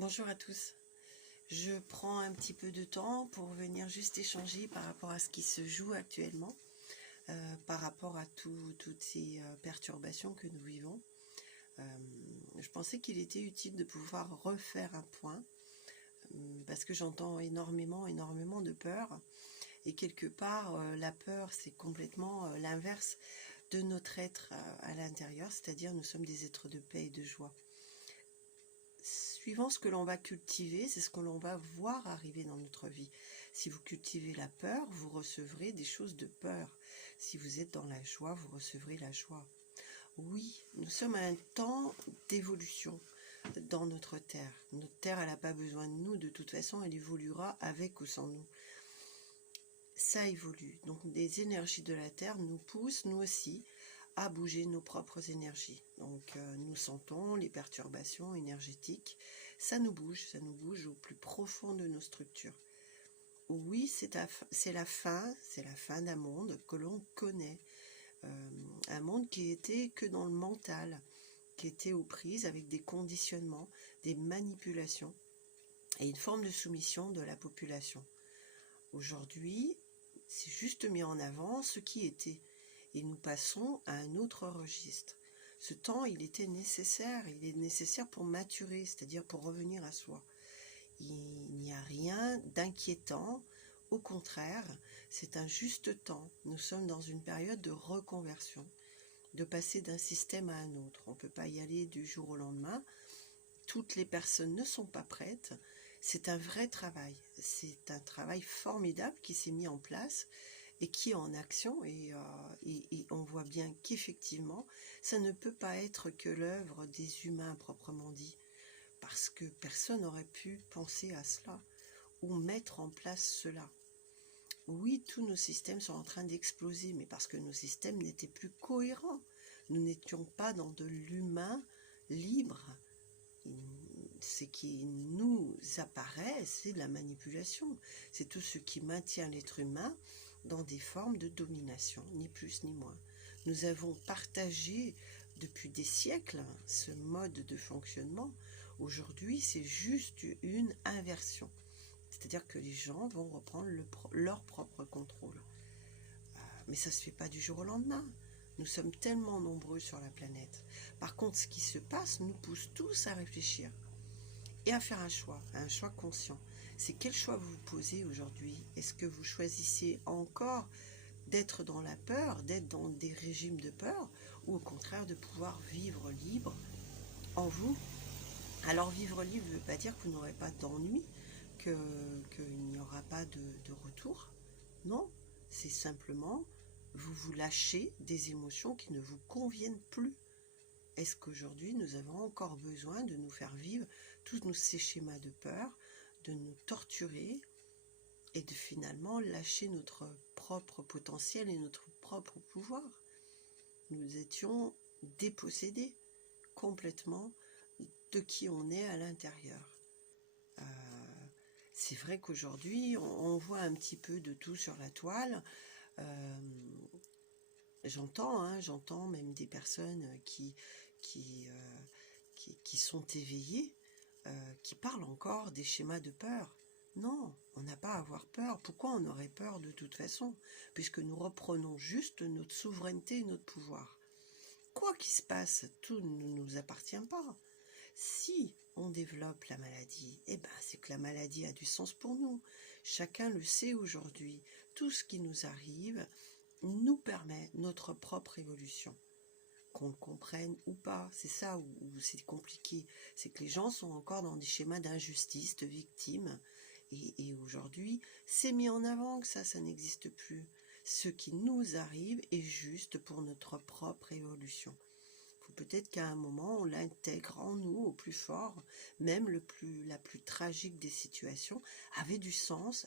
Bonjour à tous. Je prends un petit peu de temps pour venir juste échanger par rapport à ce qui se joue actuellement, par rapport à toutes ces perturbations que nous vivons. Je pensais qu'il était utile de pouvoir refaire un point, parce que j'entends énormément de peur. Et quelque part, la peur, c'est complètement l'inverse de notre être à l'intérieur, c'est-à-dire nous sommes des êtres de paix et de joie. Suivant ce que l'on va cultiver, c'est ce que l'on va voir arriver dans notre vie. Si vous cultivez la peur, vous recevrez des choses de peur. Si vous êtes dans la joie, vous recevrez la joie. Oui, nous sommes à un temps d'évolution dans notre terre. Notre terre, elle n'a pas besoin de nous, de toute façon, elle évoluera avec ou sans nous. Ça évolue. Donc les énergies de la terre nous poussent, nous aussi, à bouger nos propres énergies. Donc nous sentons les perturbations énergétiques, ça nous bouge au plus profond de nos structures. Oui, c'est la fin d'un monde que l'on connaît, un monde qui était que dans le mental, qui était aux prises avec des conditionnements, des manipulations et une forme de soumission de la population. Aujourd'hui, c'est juste mis en avant ce qui était. Et nous passons à un autre registre. Ce temps, il était nécessaire, il est nécessaire pour maturer, c'est-à-dire pour revenir à soi. Il n'y a rien d'inquiétant, au contraire, c'est un juste temps. Nous sommes dans une période de reconversion, de passer d'un système à un autre. On ne peut pas y aller du jour au lendemain. Toutes les personnes ne sont pas prêtes. C'est un vrai travail, c'est un travail formidable qui s'est mis en place et qui est en action, et on voit bien qu'effectivement, ça ne peut pas être que l'œuvre des humains proprement dit, parce que personne n'aurait pu penser à cela, ou mettre en place cela. Oui, tous nos systèmes sont en train d'exploser, mais parce que nos systèmes n'étaient plus cohérents. Nous n'étions pas dans de l'humain libre. Ce qui nous apparaît, c'est de la manipulation. C'est tout ce qui maintient l'être humain dans des formes de domination, ni plus ni moins. Nous avons partagé depuis des siècles ce mode de fonctionnement. Aujourd'hui, c'est juste une inversion. C'est-à-dire que les gens vont reprendre leur propre contrôle. Mais ça ne se fait pas du jour au lendemain. Nous sommes tellement nombreux sur la planète. Par contre, ce qui se passe nous pousse tous à réfléchir et à faire un choix conscient. C'est quel choix vous vous posez aujourd'hui? Est-ce que vous choisissez encore d'être dans la peur, d'être dans des régimes de peur, ou au contraire de pouvoir vivre libre en vous? Alors vivre libre ne veut pas dire que vous n'aurez pas d'ennui, qu'il n'y aura pas de retour. Non, c'est simplement vous vous lâchez des émotions qui ne vous conviennent plus. Est-ce qu'aujourd'hui nous avons encore besoin de nous faire vivre tous ces schémas de peur, de nous torturer et de finalement lâcher notre propre potentiel et notre propre pouvoir? Nous étions dépossédés complètement de qui on est à l'intérieur. C'est vrai qu'aujourd'hui on voit un petit peu de tout sur la toile. J'entends même des personnes qui sont éveillées, qui parlent encore des schémas de peur. Non, on n'a pas à avoir peur. Pourquoi on aurait peur de toute façon? Puisque nous reprenons juste notre souveraineté et notre pouvoir. Quoi qu'il se passe, tout ne nous appartient pas. Si on développe la maladie, c'est que la maladie a du sens pour nous. Chacun le sait aujourd'hui. Tout ce qui nous arrive nous permet notre propre évolution. Qu'on le comprenne ou pas, c'est ça où c'est compliqué. C'est que les gens sont encore dans des schémas d'injustice, de victimes. Et aujourd'hui, c'est mis en avant que ça n'existe plus. Ce qui nous arrive est juste pour notre propre évolution. Peut-être qu'à un moment, on l'intègre en nous au plus fort, même la plus tragique des situations, avait du sens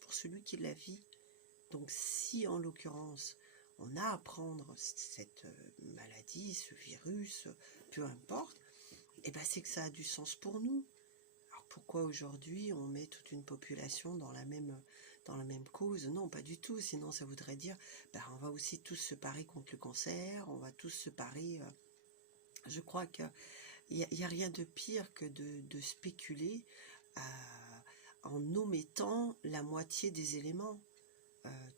pour celui qui la vit. Donc si en l'occurrence, on a à prendre cette maladie, ce virus, peu importe, c'est que ça a du sens pour nous. Alors pourquoi aujourd'hui on met toute une population dans la même cause? Non, pas du tout, sinon ça voudrait dire on va aussi tous se parer contre le cancer, on va tous se parer. Je crois que Il y a rien de pire que de spéculer en omettant la moitié des éléments.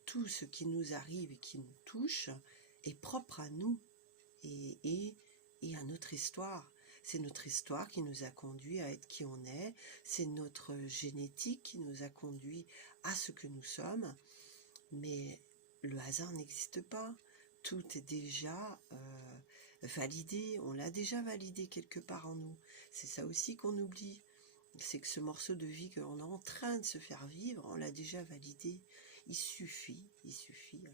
Tout ce qui nous arrive et qui nous touche est propre à nous et à notre histoire. C'est notre histoire qui nous a conduit à être qui on est, c'est notre génétique qui nous a conduit à ce que nous sommes, mais le hasard n'existe pas. Tout est déjà validé, on l'a déjà validé quelque part en nous. C'est ça aussi qu'on oublie, c'est que ce morceau de vie qu'on est en train de se faire vivre, on l'a déjà validé. Il suffit,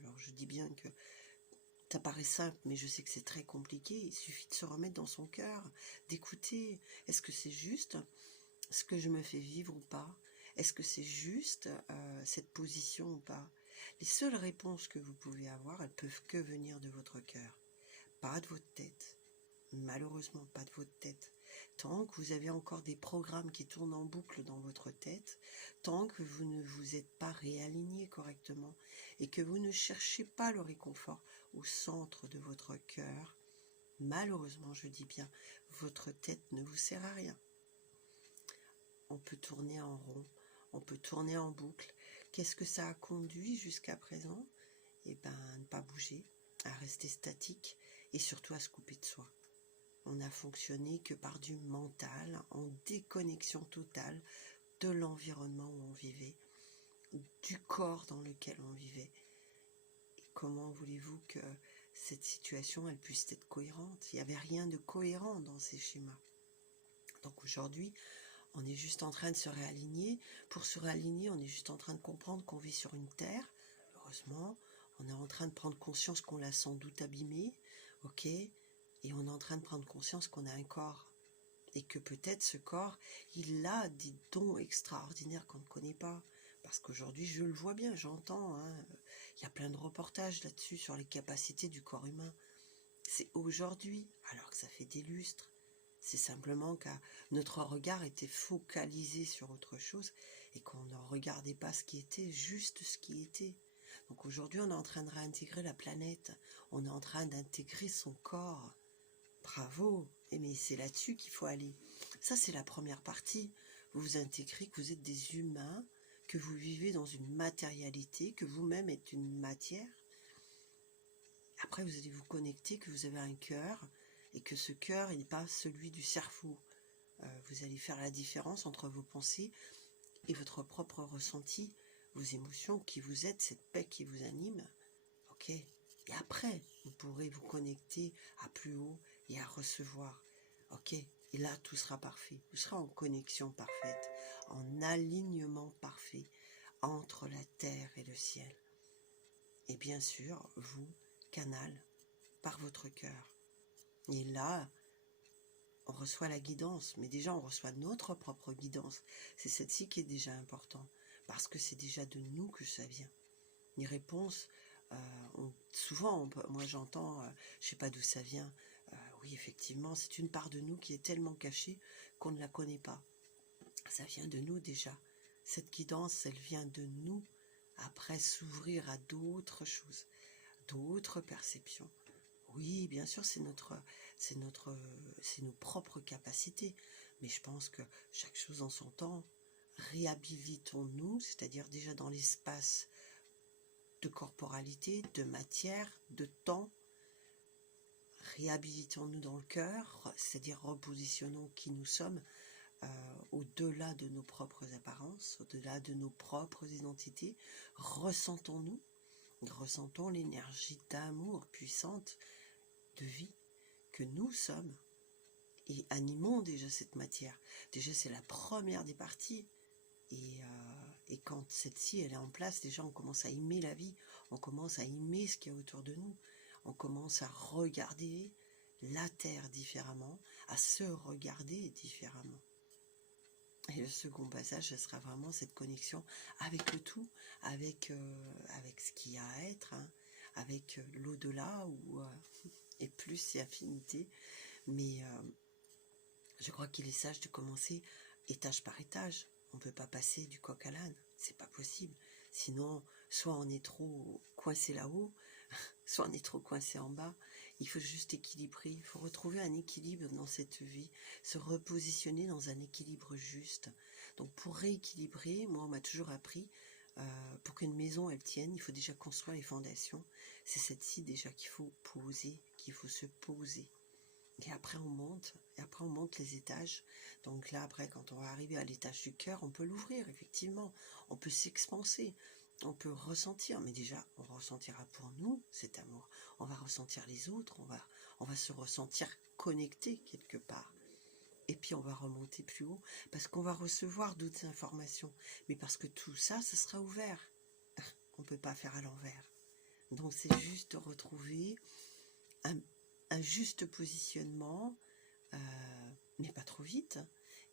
alors je dis bien que ça paraît simple, mais je sais que c'est très compliqué, il suffit de se remettre dans son cœur, d'écouter, est-ce que c'est juste ce que je me fais vivre ou pas? Est-ce que c'est juste cette position ou pas? Les seules réponses que vous pouvez avoir, elles peuvent que venir de votre cœur, pas de votre tête. Malheureusement, pas de votre tête. Tant que vous avez encore des programmes qui tournent en boucle dans votre tête, tant que vous ne vous êtes pas réaligné correctement et que vous ne cherchez pas le réconfort au centre de votre cœur, malheureusement, je dis bien, votre tête ne vous sert à rien. On peut tourner en rond, on peut tourner en boucle. Qu'est-ce que ça a conduit jusqu'à présent? Eh bien, à ne pas bouger, à rester statique et surtout à se couper de soi. On n'a fonctionné que par du mental, en déconnexion totale de l'environnement où on vivait, du corps dans lequel on vivait. Et comment voulez-vous que cette situation elle puisse être cohérente? Il n'y avait rien de cohérent dans ces schémas. Donc aujourd'hui, on est juste en train de se réaligner. Pour se réaligner, on est juste en train de comprendre qu'on vit sur une terre. Heureusement, on est en train de prendre conscience qu'on l'a sans doute abîmée, ok? Et on est en train de prendre conscience qu'on a un corps. Et que peut-être ce corps, il a des dons extraordinaires qu'on ne connaît pas. Parce qu'aujourd'hui, je le vois bien, j'entends, il y a plein de reportages là-dessus sur les capacités du corps humain. C'est aujourd'hui, alors que ça fait des lustres. C'est simplement que notre regard était focalisé sur autre chose et qu'on ne regardait pas ce qui était, juste ce qui était. Donc aujourd'hui, on est en train de réintégrer la planète. On est en train d'intégrer son corps. Bravo, mais c'est là-dessus qu'il faut aller. Ça, c'est la première partie. Vous vous intégrez que vous êtes des humains, que vous vivez dans une matérialité, que vous-même êtes une matière. Après, vous allez vous connecter, que vous avez un cœur, et que ce cœur, il n'est pas celui du cerveau. Vous allez faire la différence entre vos pensées et votre propre ressenti, vos émotions qui vous êtes, cette paix qui vous anime. Ok. Et après, vous pourrez vous connecter à plus haut et à recevoir. Ok. Et là, tout sera parfait. Vous serez en connexion parfaite, en alignement parfait entre la terre et le ciel. Et bien sûr, vous, canal, par votre cœur. Et là, on reçoit la guidance, mais déjà on reçoit notre propre guidance. C'est celle-ci qui est déjà importante, parce que c'est déjà de nous que ça vient. Les réponses, souvent, moi j'entends, je ne sais pas d'où ça vient. Oui, effectivement, c'est une part de nous qui est tellement cachée qu'on ne la connaît pas. Ça vient de nous déjà. Cette guidance, elle vient de nous. Après, s'ouvrir à d'autres choses, d'autres perceptions. Oui, bien sûr, c'est nos propres capacités. Mais je pense que chaque chose en son temps, réhabilitons-nous, c'est-à-dire déjà dans l'espace de corporalité, de matière, de temps. Réhabilitons-nous dans le cœur, c'est-à-dire repositionnons qui nous sommes au-delà de nos propres apparences, au-delà de nos propres identités. Ressentons-nous, ressentons l'énergie d'amour puissante de vie que nous sommes et animons déjà cette matière. Déjà, c'est la première des parties. Et quand celle-ci elle est en place, déjà on commence à aimer la vie, on commence à aimer ce qu'il y a autour de nous, on commence à regarder la terre différemment, à se regarder différemment. Et le second passage, ce sera vraiment cette connexion avec le tout, avec ce qu'il y a à être, avec l'au-delà et plus et affinité. Mais je crois qu'il est sage de commencer étage par étage. On ne peut pas passer du coq à l'âne, c'est pas possible. Sinon, soit on est trop coincé là-haut, soit on est trop coincé en bas. Il faut juste équilibrer, il faut retrouver un équilibre dans cette vie, se repositionner dans un équilibre juste. Donc pour rééquilibrer, moi on m'a toujours appris, pour qu'une maison elle tienne, il faut déjà construire les fondations. C'est cette-ci déjà qu'il faut poser, qu'il faut se poser. Et après on monte les étages. Donc là après quand on va arriver à l'étage du cœur, on peut l'ouvrir effectivement, on peut s'expanser, on peut ressentir, mais déjà on ressentira pour nous cet amour, on va ressentir les autres, on va se ressentir connecté quelque part. Et puis on va remonter plus haut, parce qu'on va recevoir d'autres informations, mais parce que tout ça, ça sera ouvert. On ne peut pas faire à l'envers. Donc c'est juste retrouver un, un juste positionnement, mais pas trop vite.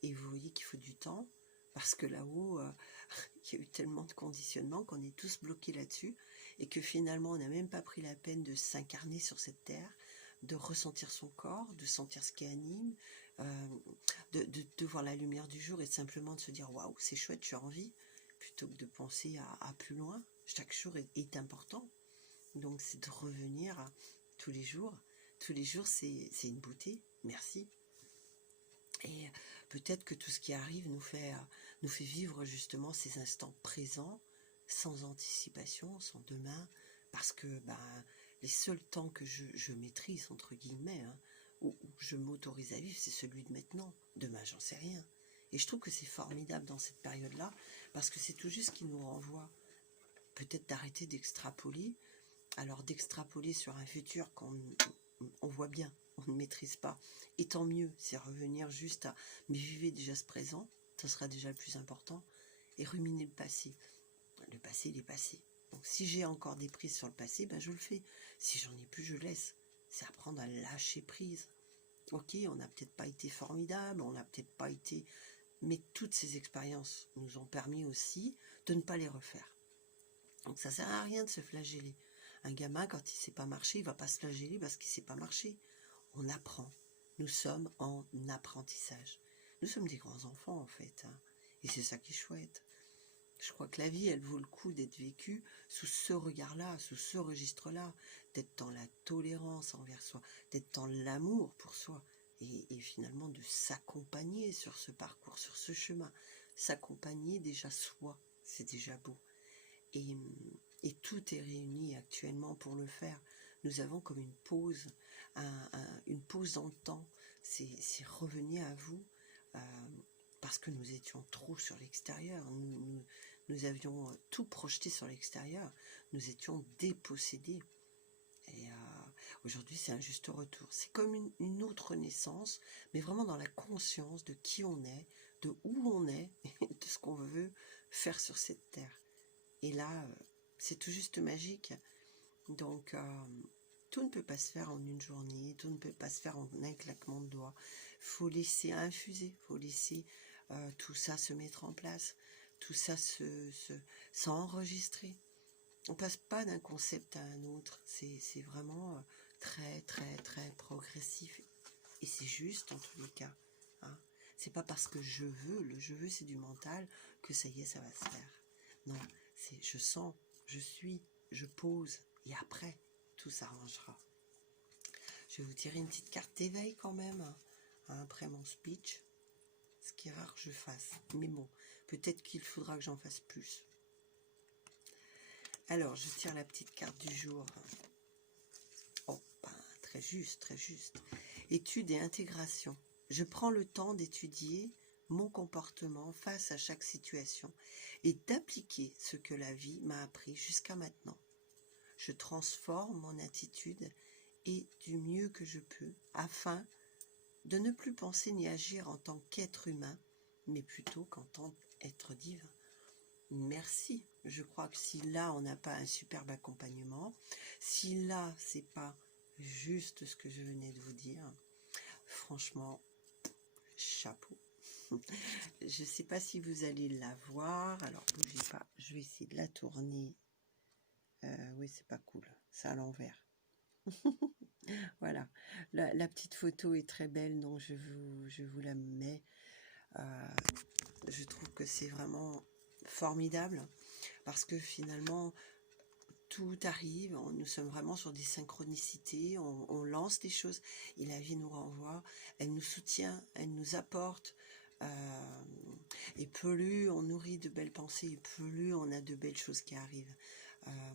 Et vous voyez qu'il faut du temps, parce que là-haut, il y a eu tellement de conditionnements qu'on est tous bloqués là-dessus, et que finalement on n'a même pas pris la peine de s'incarner sur cette terre, de ressentir son corps, de sentir ce qui anime, de voir la lumière du jour et simplement de se dire waouh, c'est chouette, je suis en vie, plutôt que de penser à plus loin. Chaque jour est important. Donc c'est de revenir tous les jours. Tous les jours, c'est une beauté. Merci. Et peut-être que tout ce qui arrive nous fait vivre justement ces instants présents, sans anticipation, sans demain, parce que les seuls temps que je maîtrise, entre guillemets, où je m'autorise à vivre, c'est celui de maintenant. Demain, j'en sais rien. Et je trouve que c'est formidable dans cette période-là, parce que c'est tout juste ce qui nous renvoie. Peut-être d'arrêter d'extrapoler, alors d'extrapoler sur un futur qu'on voit bien, on ne maîtrise pas. Et tant mieux, c'est revenir juste à, mais vivez déjà ce présent, ça sera déjà le plus important, et ruminer le passé. Le passé, il est passé. Donc si j'ai encore des prises sur le passé, je le fais. Si j'en ai plus, je laisse. C'est apprendre à lâcher prise. Ok, on n'a peut-être pas été formidable, on n'a peut-être pas été... Mais toutes ces expériences nous ont permis aussi de ne pas les refaire. Donc ça sert à rien de se flageller. Un gamin, quand il ne sait pas marcher, il ne va pas se flageller parce qu'il ne sait pas marcher. On apprend. Nous sommes en apprentissage. Nous sommes des grands enfants en fait. Et c'est ça qui est chouette. Je crois que la vie, elle vaut le coup d'être vécue sous ce regard-là, sous ce registre-là, d'être dans la tolérance envers soi, d'être dans l'amour pour soi, et finalement de s'accompagner sur ce parcours, sur ce chemin. S'accompagner déjà soi, c'est déjà beau. Et tout est réuni actuellement pour le faire. Nous avons comme une pause, une pause dans le temps. C'est revenir à vous, parce que nous étions trop sur l'extérieur. Nous avions tout projeté sur l'extérieur. Nous étions dépossédés. Et aujourd'hui, c'est un juste retour. C'est comme une autre naissance, mais vraiment dans la conscience de qui on est, de où on est, et de ce qu'on veut faire sur cette terre. Et là, c'est tout juste magique. Donc, tout ne peut pas se faire en une journée, tout ne peut pas se faire en un claquement de doigts. Il faut laisser infuser, il faut laisser tout ça se mettre en place, tout ça s'enregistrer. On passe pas d'un concept à un autre, c'est vraiment très très très progressif. Et c'est juste en tous les cas. C'est pas parce que je veux, le je veux c'est du mental, que ça y est, ça va se faire. Non, c'est je sens, je suis, je pose, et après, tout s'arrangera. Je vais vous tirer une petite carte d'éveil quand même, après mon speech. Ce qui est rare que je fasse. Mais bon, peut-être qu'il faudra que j'en fasse plus. Alors, je tire la petite carte du jour. Oh, très juste, très juste. Étude et intégration. Je prends le temps d'étudier mon comportement face à chaque situation et d'appliquer ce que la vie m'a appris jusqu'à maintenant. Je transforme mon attitude et du mieux que je peux afin de ne plus penser ni agir en tant qu'être humain, mais plutôt qu'en tant qu'être divin. Merci. Je crois que si là, on n'a pas un superbe accompagnement, si là, c'est pas juste ce que je venais de vous dire, franchement, chapeau. Je ne sais pas si vous allez la voir. Alors, bougez pas. Je vais essayer de la tourner. Oui, c'est pas cool. C'est à l'envers. Voilà. La petite photo est très belle, donc je vous la mets. Je trouve que c'est vraiment formidable parce que finalement, tout arrive, nous sommes vraiment sur des synchronicités, on lance des choses et la vie nous renvoie, elle nous soutient, elle nous apporte. euh, et plus on nourrit de belles pensées, et plus on a de belles choses qui arrivent.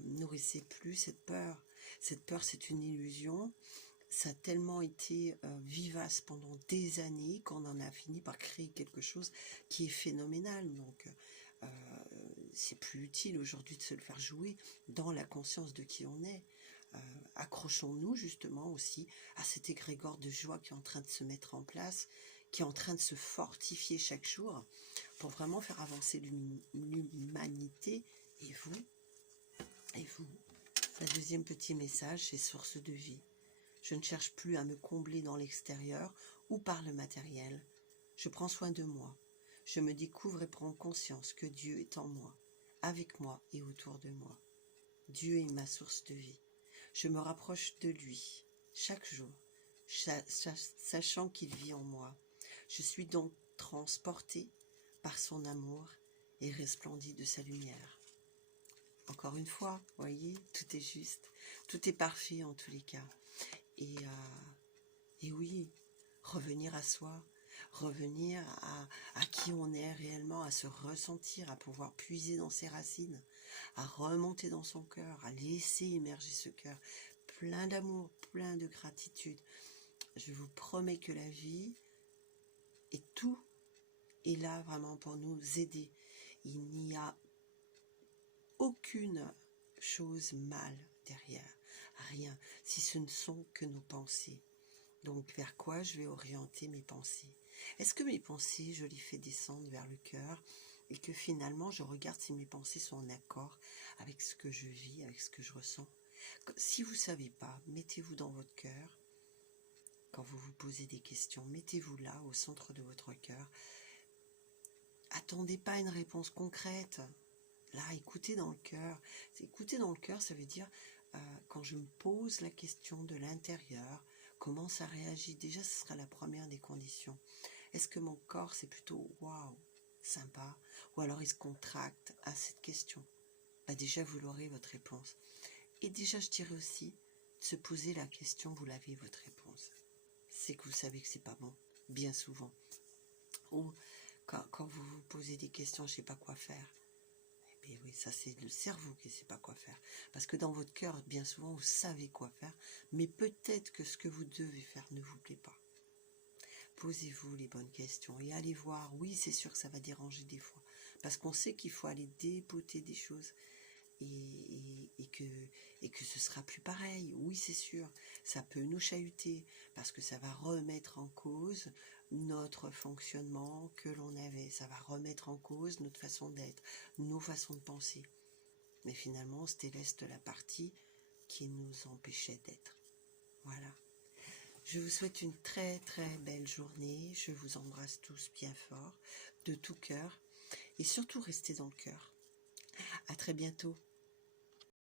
Nourrissez plus cette peur. Cette peur, c'est une illusion. Ça a tellement été vivace pendant des années qu'on en a fini par créer quelque chose qui est phénoménal. Donc, euh, c'est plus utile aujourd'hui de se le faire jouer dans la conscience de qui on est. Accrochons-nous justement aussi à cet égrégore de joie qui est en train de se mettre en place, qui est en train de se fortifier chaque jour pour vraiment faire avancer l'humanité et vous. Et vous. Le deuxième petit message, c'est source de vie. Je ne cherche plus à me combler dans l'extérieur ou par le matériel. Je prends soin de moi. Je me découvre et prends conscience que Dieu est en moi, avec moi et autour de moi. Dieu est ma source de vie. Je me rapproche de lui chaque jour, sachant qu'il vit en moi. Je suis donc transportée par son amour et resplendie de sa lumière. Encore une fois, voyez, tout est juste, tout est parfait en tous les cas. Et oui, revenir à soi, revenir à qui on est réellement, à se ressentir, à pouvoir puiser dans ses racines, à remonter dans son cœur, à laisser émerger ce cœur, plein d'amour, plein de gratitude. Je vous promets que la vie et tout est là vraiment pour nous aider. Il n'y a aucune chose mal derrière, rien, si ce ne sont que nos pensées. Donc vers quoi je vais orienter mes pensées? Est-ce que mes pensées, je les fais descendre vers le cœur et que finalement je regarde si mes pensées sont en accord avec ce que je vis, avec ce que je ressens? Si vous ne savez pas, mettez-vous dans votre cœur. Quand vous vous posez des questions, mettez-vous là, au centre de votre cœur. Attendez pas une réponse concrète. Là, écoutez dans le cœur. Écouter dans le cœur, ça veut dire quand je me pose la question de l'intérieur, comment ça réagit? Déjà, ce sera la première des conditions. Est-ce que mon corps, c'est plutôt waouh, sympa, ou alors il se contracte à cette question? Déjà, vous l'aurez votre réponse. Et déjà, je dirais aussi, de se poser la question, vous l'avez votre réponse. C'est que vous savez que c'est pas bon, bien souvent. Ou quand vous vous posez des questions, je sais pas quoi faire. Et oui, ça c'est le cerveau qui ne sait pas quoi faire. Parce que dans votre cœur, bien souvent, vous savez quoi faire, mais peut-être que ce que vous devez faire ne vous plaît pas. Posez-vous les bonnes questions et allez voir. Oui, c'est sûr que ça va déranger des fois. Parce qu'on sait qu'il faut aller dépoter des choses et que ce sera plus pareil. Oui, c'est sûr. Ça peut nous chahuter parce que ça va remettre en cause notre fonctionnement que l'on avait. Ça va remettre en cause notre façon d'être, nos façons de penser. Mais finalement, on se déleste de la partie qui nous empêchait d'être. Voilà. Je vous souhaite une très très belle journée. Je vous embrasse tous bien fort, de tout cœur. Et surtout, restez dans le cœur. À très bientôt.